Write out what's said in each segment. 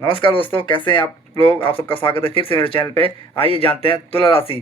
नमस्कार दोस्तों, कैसे हैं आप लोग। आप सबका स्वागत है फिर से मेरे चैनल पे। आइए जानते हैं तुला राशि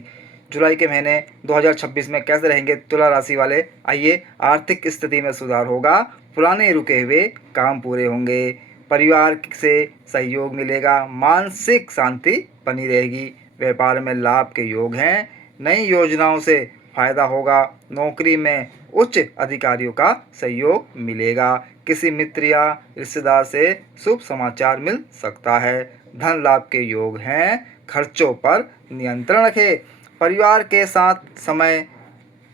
जुलाई के महीने 2026 में कैसे रहेंगे तुला राशि वाले। आइए, आर्थिक स्थिति में सुधार होगा, पुराने रुके हुए काम पूरे होंगे, परिवार से सहयोग मिलेगा, मानसिक शांति बनी रहेगी, व्यापार में लाभ के योग हैं, नई योजनाओं से फायदा होगा, नौकरी में उच्च अधिकारियों का सहयोग मिलेगा, किसी मित्र या रिश्तेदार से शुभ समाचार मिल सकता है, धन लाभ के योग हैं, खर्चों पर नियंत्रण रखें, परिवार के साथ समय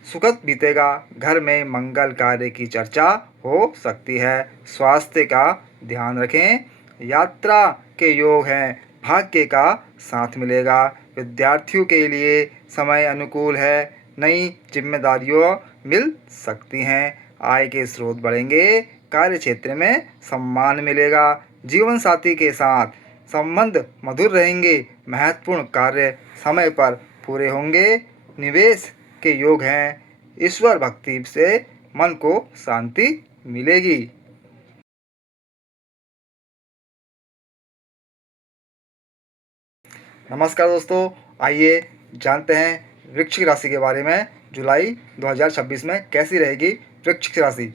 सुखद बीतेगा, घर में मंगल कार्य की चर्चा हो सकती है, स्वास्थ्य का ध्यान रखें, यात्रा के योग हैं, भाग्य का साथ मिलेगा, विद्यार्थियों के लिए समय अनुकूल है, नई जिम्मेदारियों मिल सकती हैं, आय के स्रोत बढ़ेंगे, कार्य क्षेत्र में सम्मान मिलेगा, जीवन साथी के साथ संबंध मधुर रहेंगे, महत्वपूर्ण कार्य समय पर पूरे होंगे, निवेश के योग हैं, ईश्वर भक्ति से मन को शांति मिलेगी। नमस्कार दोस्तों, आइए जानते हैं वृश्चिक राशि के बारे में। जुलाई 2026 में कैसी रहेगी वृश्चिक राशि।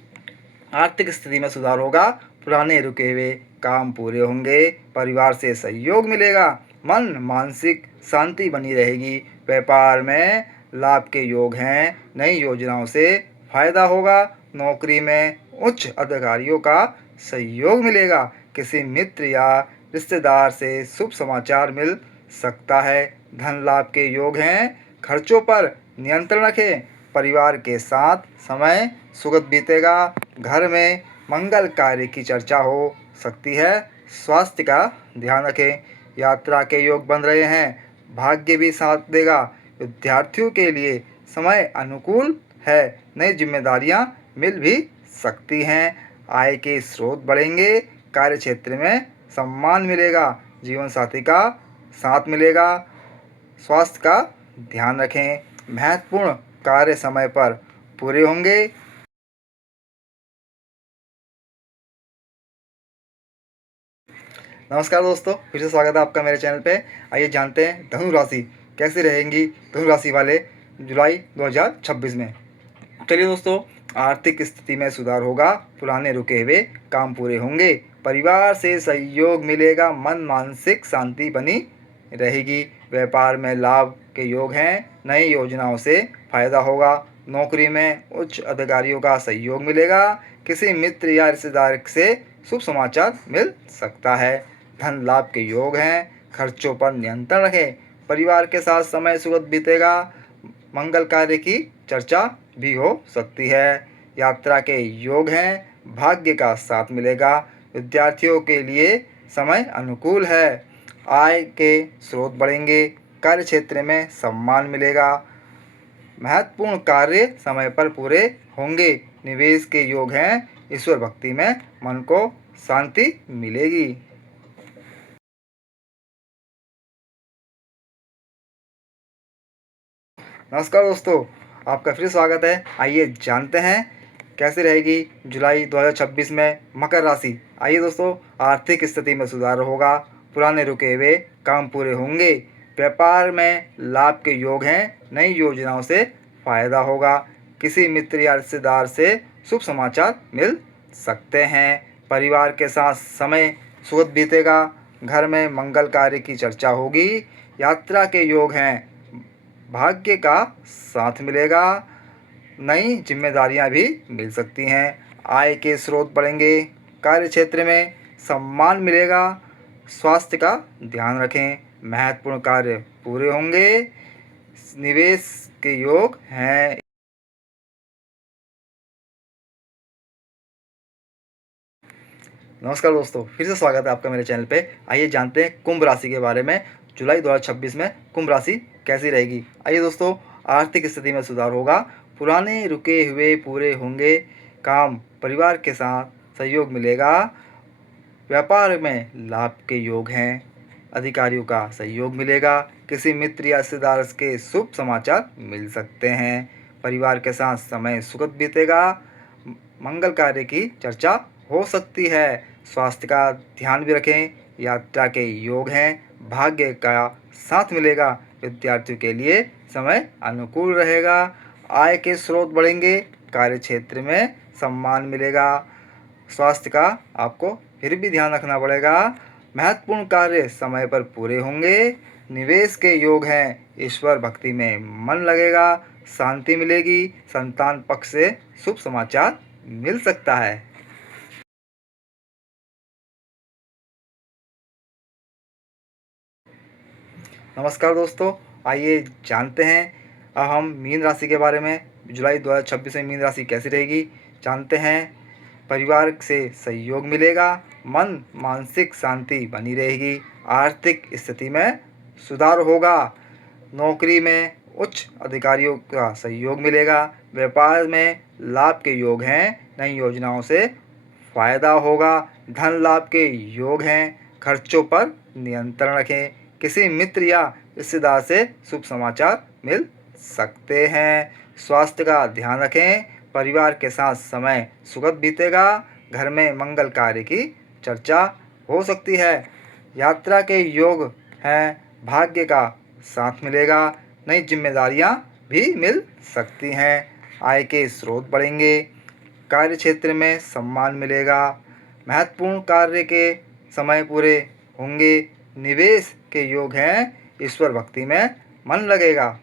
आर्थिक स्थिति में सुधार होगा, पुराने रुके हुए काम पूरे होंगे, परिवार से सहयोग मिलेगा, मन मानसिक शांति बनी रहेगी, व्यापार में लाभ के योग हैं, नई योजनाओं से फायदा होगा, नौकरी में उच्च अधिकारियों का सहयोग मिलेगा, किसी मित्र या रिश्तेदार से शुभ समाचार मिल सकता है, धन लाभ के योग हैं, खर्चों पर नियंत्रण रखें, परिवार के साथ समय सुखद बीतेगा, घर में मंगल कार्य की चर्चा हो सकती है, स्वास्थ्य का ध्यान रखें, यात्रा के योग बन रहे हैं, भाग्य भी साथ देगा, विद्यार्थियों के लिए समय अनुकूल है, नई जिम्मेदारियां मिल भी सकती हैं, आय के स्रोत बढ़ेंगे, कार्य क्षेत्र में सम्मान मिलेगा, जीवन साथी का साथ मिलेगा, स्वास्थ्य का ध्यान रखें, महत्वपूर्ण कार्य समय पर पूरे होंगे। नमस्कार दोस्तों, फिर से स्वागत है आपका मेरे चैनल पे। आइए जानते हैं धनु राशि कैसी रहेंगी धनु राशि वाले जुलाई 2026 में। चलिए दोस्तों, आर्थिक स्थिति में सुधार होगा, पुराने रुके हुए काम पूरे होंगे, परिवार से सहयोग मिलेगा, मन मानसिक शांति बनी रहेगी, व्यापार में लाभ के योग हैं, नई योजनाओं से फायदा होगा, नौकरी में उच्च अधिकारियों का सहयोग मिलेगा, किसी मित्र या रिश्तेदार से शुभ समाचार मिल सकता है, धन लाभ के योग हैं, खर्चों पर नियंत्रण रखें, परिवार के साथ समय सुखद बीतेगा, मंगल कार्य की चर्चा भी हो सकती है, यात्रा के योग हैं, भाग्य का साथ मिलेगा, विद्यार्थियों के लिए समय अनुकूल है, आय के स्रोत बढ़ेंगे, कार्य क्षेत्र में सम्मान मिलेगा, महत्वपूर्ण कार्य समय पर पूरे होंगे, निवेश के योग हैं, ईश्वर भक्ति में मन को शांति मिलेगी। नमस्कार दोस्तों, आपका फिर स्वागत है। आइए जानते हैं कैसे रहेगी जुलाई 2026 में मकर राशि। आइए दोस्तों, आर्थिक स्थिति में सुधार होगा, पुराने रुके हुए काम पूरे होंगे, व्यापार में लाभ के योग हैं, नई योजनाओं से फायदा होगा, किसी मित्र या रिश्तेदार से शुभ समाचार मिल सकते हैं, परिवार के साथ समय सुखद बीतेगा, घर में मंगल कार्य की चर्चा होगी, यात्रा के योग हैं, भाग्य का साथ मिलेगा, नई जिम्मेदारियां भी मिल सकती हैं, आय के स्रोत बढ़ेंगे, कार्य क्षेत्र में सम्मान मिलेगा, स्वास्थ्य का ध्यान रखें, महत्वपूर्ण कार्य पूरे होंगे, निवेश के योग हैं। नमस्कार दोस्तों, फिर से स्वागत है आपका मेरे चैनल पे। आइए जानते हैं कुंभ राशि के बारे में। जुलाई 2026 में कुंभ राशि कैसी रहेगी। आइए दोस्तों, आर्थिक स्थिति में सुधार होगा, पुराने रुके हुए पूरे होंगे काम, परिवार के साथ सहयोग मिलेगा, व्यापार में लाभ के योग हैं, अधिकारियों का सहयोग मिलेगा, किसी मित्र या रिश्तेदार के शुभ समाचार मिल सकते हैं, परिवार के साथ समय सुखद बीतेगा, मंगल कार्य की चर्चा हो सकती है, स्वास्थ्य का ध्यान भी रखें, यात्रा के योग हैं, भाग्य का साथ मिलेगा। विद्यार्थियों के लिए समय अनुकूल रहेगा। आय के स्रोत बढ़ेंगे, कार्य क्षेत्र में सम्मान मिलेगा। स्वास्थ्य का आपको फिर भी ध्यान रखना पड़ेगा। महत्वपूर्ण कार्य समय पर पूरे होंगे। निवेश के योग हैं, ईश्वर भक्ति में मन लगेगा। शांति मिलेगी। संतान पक्ष से शुभ समाचार मिल सकता है। नमस्कार दोस्तों, आइए जानते हैं अब हम मीन राशि के बारे में। जुलाई 2026 में मीन राशि कैसी रहेगी जानते हैं। परिवार से सहयोग मिलेगा। मन मानसिक शांति बनी रहेगी। आर्थिक स्थिति में सुधार होगा। नौकरी में उच्च अधिकारियों का सहयोग मिलेगा। व्यापार में लाभ के योग हैं। नई योजनाओं से फायदा होगा। धन लाभ के योग हैं। खर्चों पर नियंत्रण रखें। किसी मित्र या रिश्तेदार से शुभ समाचार मिल सकते हैं। स्वास्थ्य का ध्यान रखें। परिवार के साथ समय सुखद बीतेगा। घर में मंगल कार्य की चर्चा हो सकती है। यात्रा के योग हैं। भाग्य का साथ मिलेगा। नई जिम्मेदारियां भी मिल सकती हैं। आय के स्रोत बढ़ेंगे। कार्य क्षेत्र में सम्मान मिलेगा। महत्वपूर्ण कार्य के समय पूरे होंगे। निवेश के योग हैं। ईश्वर भक्ति में मन लगेगा।